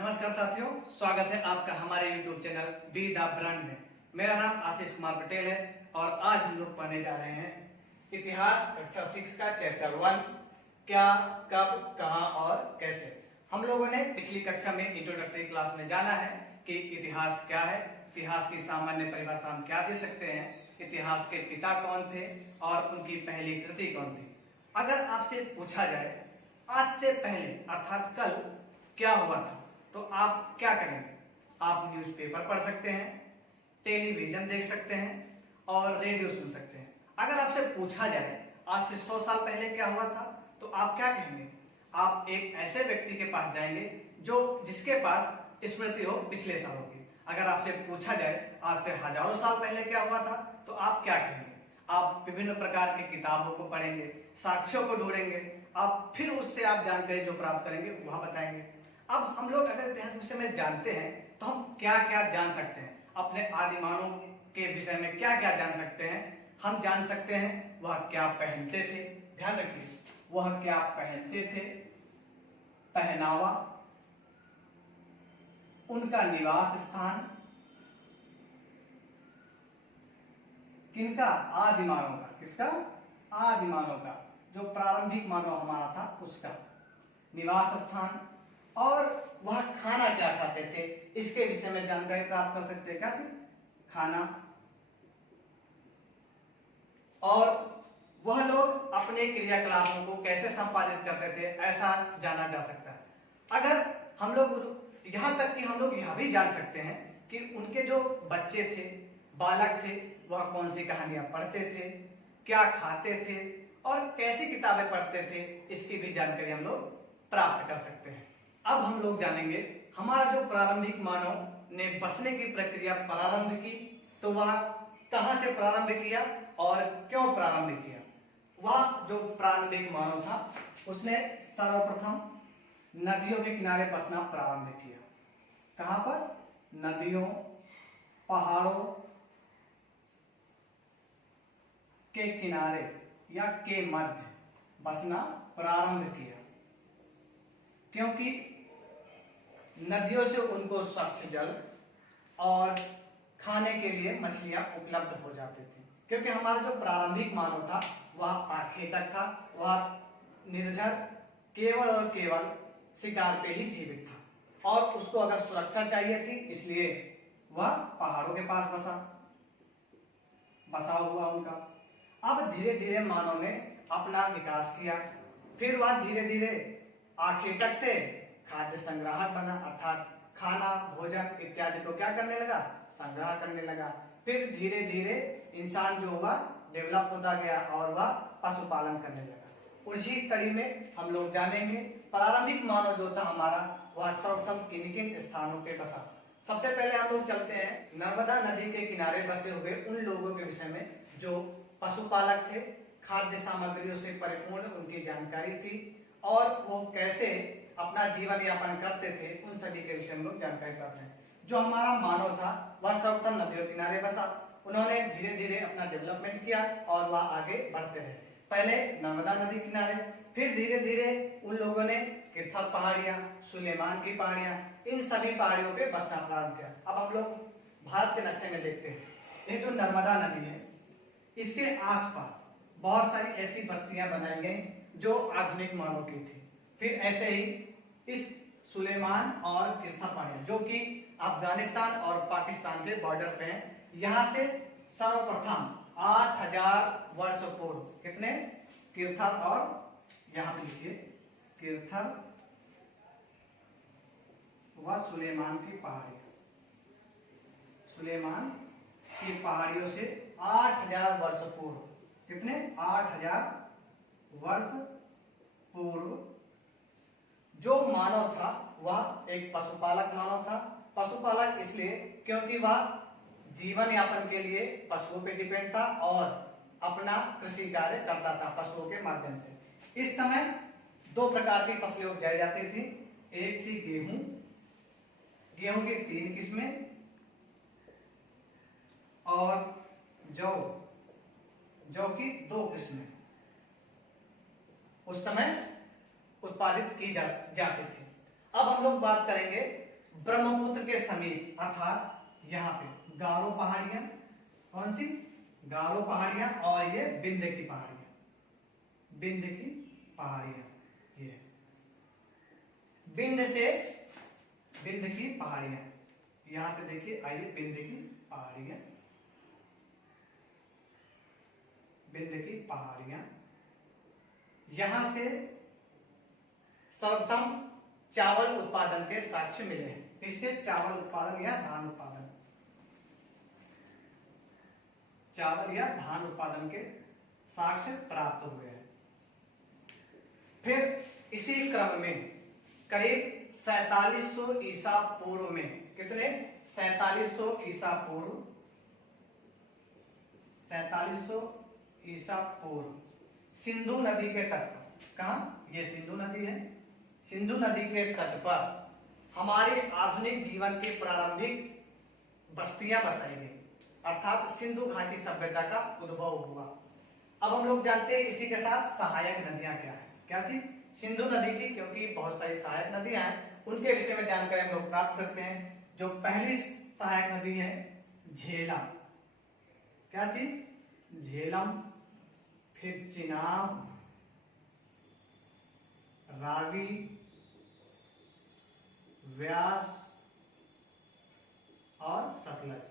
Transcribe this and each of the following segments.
नमस्कार साथियों, स्वागत है आपका हमारे YouTube channel be the brand में। मेरा नाम आशीष कुमार पटेल है और आज हम लोग पढ़ने जा रहे हैं इतिहास कक्षा 6 का चैप्टर 1, क्या, कब, कहां और कैसे। हम लोगों ने पिछली कक्षा में इंट्रोडक्टरी क्लास में जाना है कि इतिहास क्या है, इतिहास की सामान्य परिभाषा हम क्या दे सकते हैं, इतिहास के पिता कौन थे और उनकी पहली कृति कौन थी। अगर आपसे पूछा जाए आज से पहले अर्थात कल क्या हुआ था तो आप क्या करेंगे? आप न्यूज़पेपर पढ़ सकते हैं, टेलीविजन देख सकते हैं और रेडियो सुन सकते हैं। अगर आपसे पूछा जाए आज से 100 साल पहले क्या हुआ था तो आप क्या कहेंगे? आप एक ऐसे व्यक्ति के पास जाएंगे जिसके पास स्मृति हो पिछले सालों की। अगर आपसे पूछा जाए आज से हजारों साल पहले क्या हुआ था तो आप क्या कहेंगे? आप विभिन्न प्रकार की किताबों को पढ़ेंगे, साक्ष्यों को ढूंढेंगे, आप फिर उससे आप जानकारी जो प्राप्त करेंगे वह बताएंगे। अब हम लोग अगर इतिहास विषय में जानते हैं तो हम क्या क्या जान सकते हैं? अपने आदिमानव के विषय में क्या क्या जान सकते हैं? हम जान सकते हैं वह क्या पहनते थे, ध्यान रखिए, वह क्या पहनते थे, पहनावा, उनका निवास स्थान, किनका? आदिमानव का। किसका? आदिमानव का, जो प्रारंभिक मानव हमारा था उसका निवास स्थान, और वह खाना क्या खाते थे इसके विषय में जानकारी प्राप्त कर सकते हैं। क्या चीज? खाना। और वह लोग अपने क्रियाकलापों को कैसे संपादित करते थे ऐसा जाना जा सकता है। अगर हम लोग यहाँ तक कि हम लोग यह भी जान सकते हैं कि उनके जो बच्चे थे, बालक थे, वह कौन सी कहानियां पढ़ते थे, क्या खाते थे और कैसी किताबें पढ़ते थे, इसकी भी जानकारी हम लोग प्राप्त कर सकते हैं। अब हम लोग जानेंगे हमारा जो प्रारंभिक मानव ने बसने की प्रक्रिया प्रारंभ की तो वह कहां से प्रारंभ किया और क्यों प्रारंभ किया। वह जो प्रारंभिक मानव था उसने सर्वप्रथम नदियों के किनारे बसना प्रारंभ किया। कहां पर? नदियों, पहाड़ों के किनारे या के मध्य बसना प्रारंभ किया, क्योंकि नदियों से उनको स्वच्छ जल और खाने के लिए मछलियां उपलब्ध हो जाती थी। क्योंकि हमारा जो प्रारंभिक मानव था वह आखेटक था, वह निर्धर केवल और केवल शिकार पे ही जीवित था और उसको अगर सुरक्षा चाहिए थी इसलिए वह पहाड़ों के पास बसा हुआ उनका। अब धीरे धीरे मानव ने अपना विकास किया, फिर वह धीरे धीरे आखेटक से खाद्य संग्राहक बना, अर्थात खाना, भोजन इत्यादि को क्या करने लगा? संग्रह करने लगा। फिर धीरे धीरे इंसान जो हुआ डेवलप होता गया और वह पशुपालन करने लगा। उसी कड़ी में हम लोग जानेंगे प्रारंभिक मानव जो था हमारा वह सर्वप्रथम किन किन स्थानों पे बसा। सबसे पहले हम लोग चलते हैं नर्मदा नदी के किनारे बसे हुए उन लोगों के विषय में जो पशुपालक थे, खाद्य सामग्रियों से परिपूर्ण उनकी जानकारी थी और वो कैसे अपना जीवन यापन करते थे, उन सभी के विषय में लोग जानकारी प्राप्त हैं। जो हमारा मानव था वह सर्वप्रथम नदियों किनारे बसा। उन्होंने धीरे धीरे अपना डेवलपमेंट किया और वह आगे बढ़ते रहे। पहले नर्मदा नदी किनारे, फिर धीरे धीरे उन लोगों ने किरथल पहाड़ियां, सुलेमान की पहाड़ियां, इन सभी पहाड़ियों पे बसना प्रारंभ किया। अब हम लोग भारत के नक्शे में देखते हैं, ये जो नर्मदा नदी है इसके आसपास बहुत सारी ऐसी बस्तियां बनाई गई जो आधुनिक मानव की थी। फिर ऐसे ही इस सुलेमान और किरथल पहाड़ियां जो कि अफगानिस्तान और पाकिस्तान के बॉर्डर पे हैं, यहां से सर्वप्रथम 8000 वर्ष पूर्व कितने? किरथल और यहां पे लिखिए किरथल व सुलेमान की पहाड़ियां, सुलेमान की पहाड़ियों से 8000 वर्ष पूर्व, कितने? 8000 वर्ष पूर्व जो मानव था वह एक पशुपालक मानव था। पशुपालक इसलिए क्योंकि वह जीवन यापन के लिए पशुओं पे डिपेंड था और अपना कृषि कार्य करता था पशुओं के माध्यम से। इस समय दो प्रकार की फसलें उपजाई जाती थी, एक थी गेहूं, गेहूं की 3 किस्में, और जौ, जौ की 2 किस्में उस समय उत्पादित की जाती थी। अब हम लोग बात करेंगे ब्रह्मपुत्र के समीप अर्थात यहाँ पे गारो पहाड़ियां, कौन सी गारो पहाड़ियां, और ये विंध्य की पहाड़ियां, विंध्य की पहाड़ियां, ये विंध्य की पहाड़ियां, यहां से देखिए आइए विंध्य की पहाड़ियां, विंध्य की पहाड़ियां, यहां से सर्वप्रथम चावल उत्पादन के साक्ष्य मिले हैं। इसके चावल उत्पादन या धान उत्पादन, चावल या धान उत्पादन के साक्ष्य प्राप्त हुए हैं। फिर इसी क्रम में करीब 4700 ईसा पूर्व में, कितने 4700 ईसा पूर्व, 4700 ईसा पूर्व सिंधु नदी के तट पर, कहा ये सिंधु नदी है, सिंधु नदी के तट पर हमारे आधुनिक जीवन की प्रारंभिक बस्तियां बसाई गई, अर्थात सिंधु घाटी सभ्यता का उद्भव हुआ। अब हम लोग जानते हैं इसी के साथ सहायक नदियां क्या है, क्या चीज, सिंधु नदी की, क्योंकि बहुत सारी सहायक नदियां हैं, उनके विषय में जानकारी हम लोग प्राप्त करते हैं। जो पहली सहायक नदी है झेलम, क्या चीज, झेलम, फिर चिनाब, रावी, व्यास और सतलज।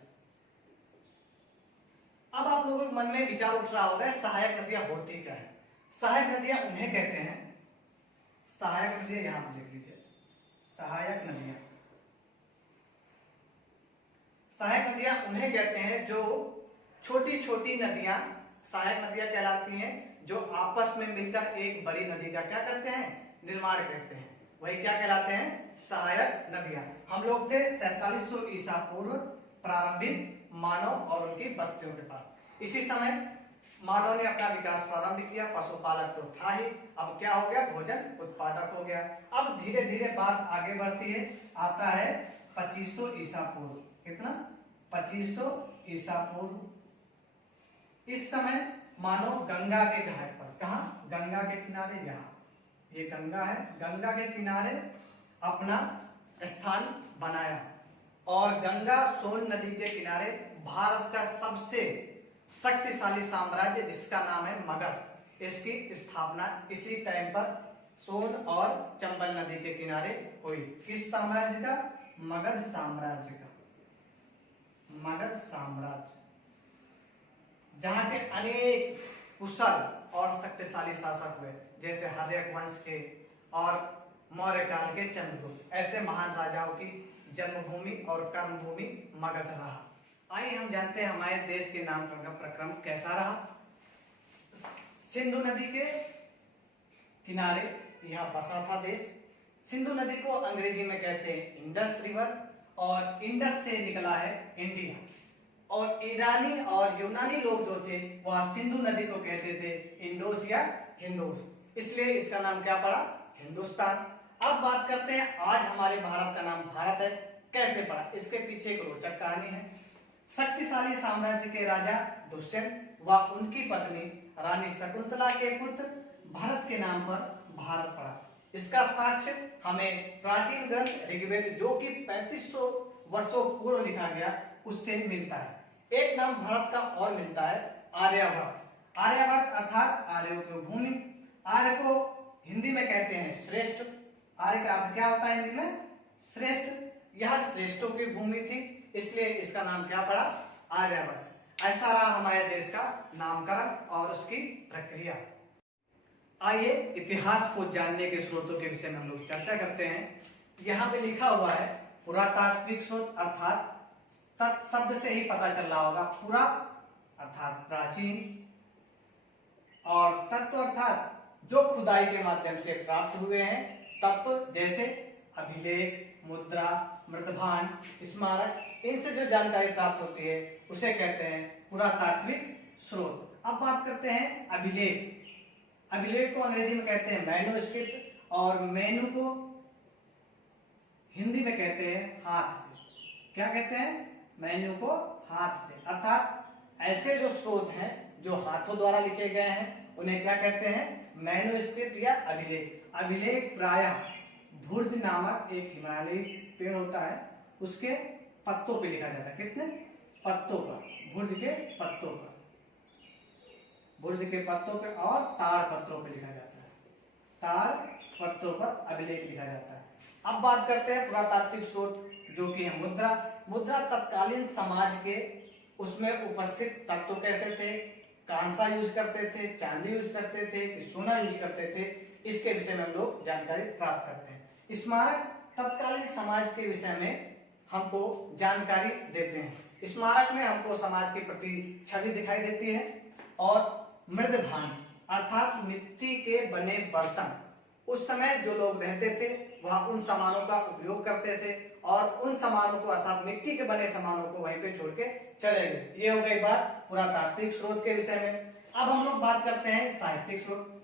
अब आप लोगों के मन में विचार उठ रहा होगा सहायक नदियां होती क्या है। सहायक नदियां उन्हें कहते हैं, सहायक नदियां यहां पर देख लीजिए, सहायक नदियां, सहायक नदियां उन्हें कहते हैं जो छोटी छोटी नदियां सहायक नदियां कहलाती हैं, जो आपस में मिलकर एक बड़ी नदी का क्या करते हैं, निर्माण करते हैं, वही क्या कहलाते हैं, सहायक नदियां। हम लोग थे 4700 ईसा पूर्व प्रारंभिक मानव और उनकी बस्तियों के पास। इसी समय मानव ने अपना विकास प्रारंभ किया, पशुपालक तो था ही, अब क्या हो गया, भोजन उत्पादक हो गया। अब धीरे धीरे बात आगे बढ़ती है, आता है 2500 ईसा पूर्व, कितना 2500 ईसा पूर्व। इस समय मानव गंगा के घाट पर, कहा गंगा के किनारे, यहाँ ये गंगा है, गंगा के किनारे अपना स्थान बनाया और गंगा सोन नदी के किनारे भारत का सबसे शक्तिशाली साम्राज्य जिसका नाम है मगध, इसकी स्थापना इसी टाइम पर सोन और चंबल नदी के किनारे हुई। किस साम्राज्य का, मगध साम्राज्य का, मगध साम्राज्य, जहां के अनेक कुशल और शक्तिशाली शासक हुए, जैसे हर्यक वंश के और मौर्य काल के चंद्रगुप्त, ऐसे महान राजाओं की जन्मभूमि और कर्मभूमि मगध रहा। आइए हम जानते हैं हमारे देश के नामकरण का प्रक्रम कैसा रहा। सिंधु नदी के किनारे यह बसा था देश। सिंधु नदी को अंग्रेजी में कहते हैं इंडस रिवर, और इंडस से निकला है इंडिया। और ईरानी और यूनानी लोग जो थे वह सिंधु नदी को कहते थे इंडोस या हिंदूस, इसलिए इसका नाम क्या पड़ा, हिंदुस्तान। अब बात करते हैं आज हमारे भारत का नाम भारत है, कैसे पड़ा, इसके पीछे एक रोचक कहानी है। शक्तिशाली साम्राज्य के राजा दुष्यंत व उनकी पत्नी रानी शकुंतला के पुत्र भरत के नाम पर भारत पड़ा। इसका साक्ष्य हमें प्राचीन ग्रंथ ऋग्वेद, जो कि 3500 वर्षों पूर्व लिखा गया, उससे मिलता है। एक नाम भारत का और मिलता है आर्यभट्ट। आर्यभट्ट अर्थात आर्यों की भूमि। आर्य को हिंदी में कहते हैं श्रेष्ठ। आर्य का अर्थ क्या होता है हिंदी में, श्रेष्ठ। यह श्रेष्ठों की भूमि थी, इसलिए इसका नाम क्या पड़ा, आर्यभट्ट। ऐसा रहा हमारे देश का नामकरण और उसकी प्रक्रिया। आइए इतिहास को जानने के स्रोतों के विषय में हम लोग चर्चा करते हैं। यहाँ पे लिखा हुआ है पुरातात्विक स्रोत, अर्थात तत् शब्द से ही पता चल रहा होगा, पुरा अर्थात प्राचीन, और तत्व अर्थात जो खुदाई के माध्यम से प्राप्त हुए हैं तत्व, जैसे अभिलेख, मुद्रा, मृतभांड, स्मारक, इनसे जो जानकारी प्राप्त होती है उसे कहते हैं पुरातात्विक स्रोत। अब बात करते हैं अभिलेख। अभिलेख को अंग्रेजी में कहते हैं मैन्युस्क्रिप्ट, और मेनू को हिंदी में कहते हैं हाथ से। क्या कहते हैं, मेन्यू को हाथ से, अर्थात ऐसे जो स्रोत हैं जो हाथों द्वारा लिखे गए हैं उन्हें क्या कहते हैं, मैन्युस्क्रिप्ट या अभिलेख। अभिलेख प्रायः भुर्ज नामक एक हिमालयी पेड़ होता है, उसके पत्तों पे लिखा जाता है। कितने पत्तों पर? भुर्ज के पत्तों पर, भुर्ज के पत्तों पे और ताड़ पत्रों पे लिखा जाता है। ताड़ पत्रों पर अभिलेख लिखा जाता है। अब बात करते हैं पुरातात्विक स्रोत जो कि है मुद्रा। मुद्रा तत्कालीन समाज के उसमें उपस्थित तत्व कैसे थे, कांसा यूज करते थे, चांदी यूज करते थे कि सोना यूज करते थे, इसके विषय में हम लोग जानकारी प्राप्त करते हैं। स्मारक तत्कालीन समाज के विषय में हमको जानकारी देते हैं। स्मारक में हमको समाज के प्रति छवि दिखाई देती है और मृद भांड अर्थात मिट्टी के बने बर्तन, उस समय जो लोग रहते थे वह उन सामानों का उपयोग करते थे और उन सामानों को अर्थात मिट्टी के बने सामानों को वहीं पे छोड़ के चले गए। ये हो गई बात पुरातात्विक स्रोत के विषय में। अब हम लोग बात करते हैं साहित्यिक स्रोत।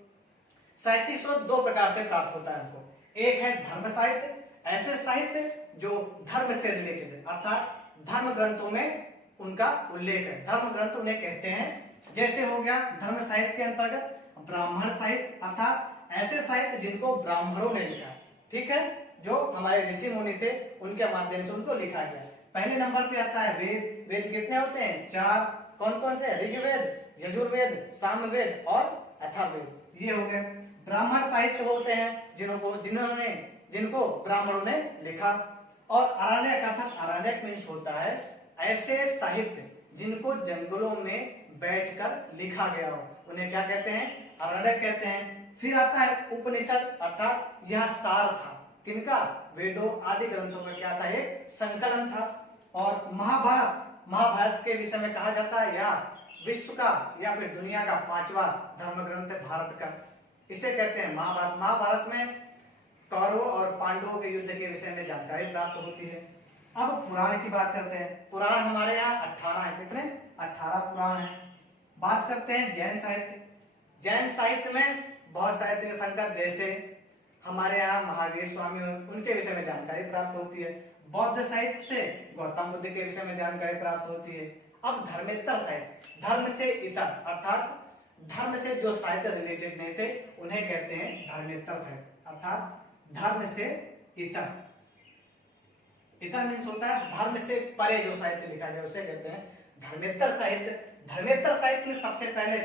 साहित्यिक स्रोत दो प्रकार से प्राप्त होता है हमको। एक है धर्म साहित्य, ऐसे साहित्य जो धर्म से रिलेटेड है अर्थात धर्म ग्रंथों में उनका उल्लेख है, धर्म ग्रंथ उन्हें कहते हैं। जैसे हो गया धर्म साहित्य के अंतर्गत ब्राह्मण साहित्य अर्थात ऐसे साहित्य जिनको ब्राह्मणों ने लिखा, ठीक है, जो हमारे ऋषि मुनि थे उनके माध्यम से उनको लिखा गया। पहले नंबर पे आता है वेद। वेद कितने होते हैं? 4। कौन कौन से? ऋग्वेद, यजुर्वेद, सामवेद और अथर्ववेद। ये हो गए ब्राह्मण साहित्य होते हैं जिनको ब्राह्मणों ने लिखा। और अरण्यक अर्थात अरण्यक मीन्स होता है ऐसे साहित्य जिनको जंगलों में बैठकर लिखा गया हो, उन्हें क्या कहते हैं? अरण्यक कहते हैं। फिर आता है उपनिषद अर्थात यह सार था किनका? वेदों आदि ग्रंथों का क्या था? एक संकलन था। और महाभारत के विषय में कहा जाता है या विश्व का या फिर दुनिया का 5वां धर्म ग्रंथ है भारत का, इसे कहते हैं महाभारत। महाभारत में कौरवों और पांडवों के युद्ध के विषय में जानकारी प्राप्त होती है। अब पुराण की बात करते हैं। पुराण हमारे यहाँ 18 है। कितने? 18 पुराण है। बात करते हैं जैन साहित्य। जैन साहित्य में बहुत सारे तीर्थंकर जैसे हमारे यहाँ महावीर स्वामी, उनके विषय में जानकारी प्राप्त होती है। बौद्ध साहित्य से गौतम बुद्ध के विषय में जानकारी प्राप्त होती है। अब धर्मेतर साहित्य, धर्म से इतर अर्थात धर्म से जो साहित्य रिलेटेड नहीं थे उन्हें कहते हैं धर्मेतर साहित्य अर्थात धर्म से इतर। इतर मीन्स होता है धर्म से परे जो साहित्य लिखा गया उसे कहते हैं धर्मेतर साहित्य। धर्मेतर साहित्य में सबसे पहले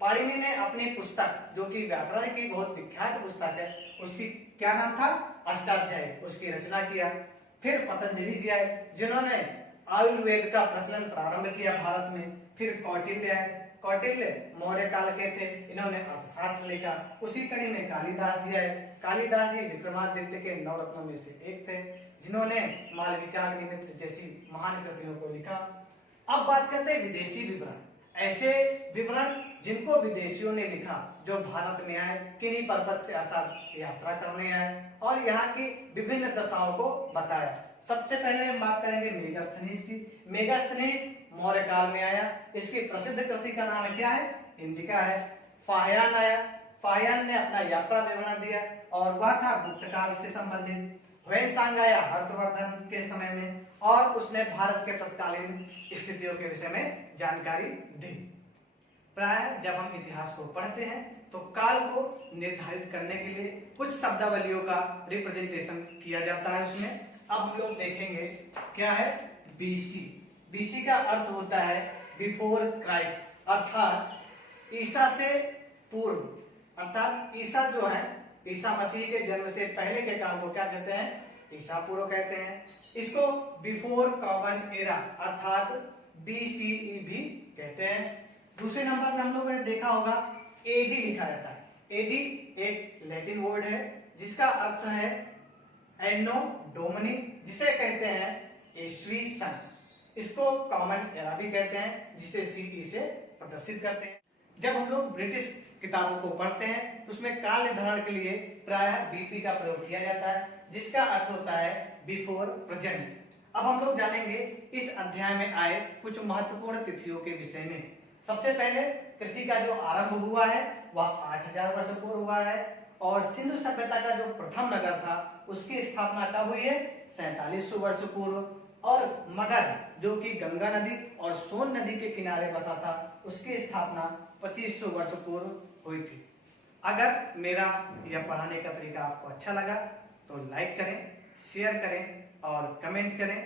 पाणिनि ने अपनी पुस्तक जो कि व्याकरण की बहुत विख्यात पुस्तक है, उसकी क्या नाम था? अष्टाध्यायी, उसकी रचना किया। फिर पतंजलि जी आए जिन्होंने आयुर्वेद का प्रचलन प्रारंभ किया भारत में। फिर कौटिल्य आए, कौटिल्य मौर्य काल के थे, इन्होंने अर्थशास्त्र लिखा। उसी कड़ी में कालिदास जी आए। कालिदास जी विक्रमादित्य के 9 रत्नों में से एक थे जिन्होंने मालविकाग्निमित्र जैसी महान कृतियों को लिखा। अब बात करते हैं विदेशी विवरण, ऐसे विवरण जिनको विदेशियों ने लिखा जो भारत में आए किन्हीं पर्पज से अर्थात यात्रा करने आए और यहाँ की विभिन्न दशाओं को बताया। सबसे पहले हम बात करेंगे मेगास्थनीज की। मेगास्थनीज मौर्य काल में आया। इसकी प्रसिद्ध कृति का नाम क्या है? इंडिका है। फाहियान आया, फाहियान ने अपना यात्रा विवरण दिया और वह था गुप्त काल से संबंधित। ह्वेनसांग आया हर्षवर्धन के समय में और उसने भारत के तत्कालीन स्थितियों के विषय में जानकारी दी। प्राय जब हम इतिहास को पढ़ते हैं तो काल को निर्धारित करने के लिए कुछ शब्दावलियों का रिप्रेजेंटेशन किया जाता है उसमें। अब हम लोग देखेंगे क्या है बीसी। बीसी का अर्थ होता है बिफोर क्राइस्ट अर्थात ईसा से पूर्व, अर्थात ईसा जो है ईसा मसीह के जन्म से पहले के काल को क्या कहते हैं? ईसा पूर्व कहते हैं। इसको बिफोर कॉमन एरा अर्थात बीसीई भी कहते हैं। दूसरे नंबर पे हम लोगों ने देखा होगा एडी लिखा रहता है। एडी एक लैटिन वर्ड है जिसका अर्थ है एनो डोमिनी, जिसे कहते हैं ईस्वी सन। इसको कॉमन एरा भी कहते हैं जिसे सीई से प्रदर्शित करते हैं। जब हम लोग ब्रिटिश किताबों को पढ़ते हैं तो उसमें काल निर्धारण के लिए प्रायः बीपी का प्रयोग किया जाता है जिसका अर्थ होता है बिफोर प्रेजेंट। अब हम लोग जानेंगे इस अध्याय में आए कुछ महत्वपूर्ण तिथियों के विषय में। सबसे पहले कृषि का जो आरंभ हुआ है वह 8000 वर्ष पूर्व हुआ है और सिंधु सभ्यता का जो प्रथम नगर था उसकी स्थापना कब हुई है? 4700 वर्ष पूर्व। और मगध जो कि गंगा नदी और सोन नदी के किनारे बसा था उसकी स्थापना 2500 वर्ष पूर्व हुई थी। अगर मेरा यह पढ़ाने का तरीका आपको अच्छा लगा तो लाइक करें, शेयर करें और कमेंट करें।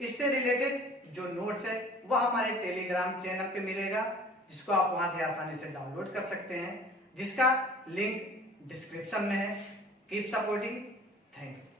इससे रिलेटेड जो नोट्स है वह हमारे टेलीग्राम चैनल पे मिलेगा, जिसको आप वहां से आसानी से डाउनलोड कर सकते हैं, जिसका लिंक डिस्क्रिप्शन में है। Keep supporting, thank you.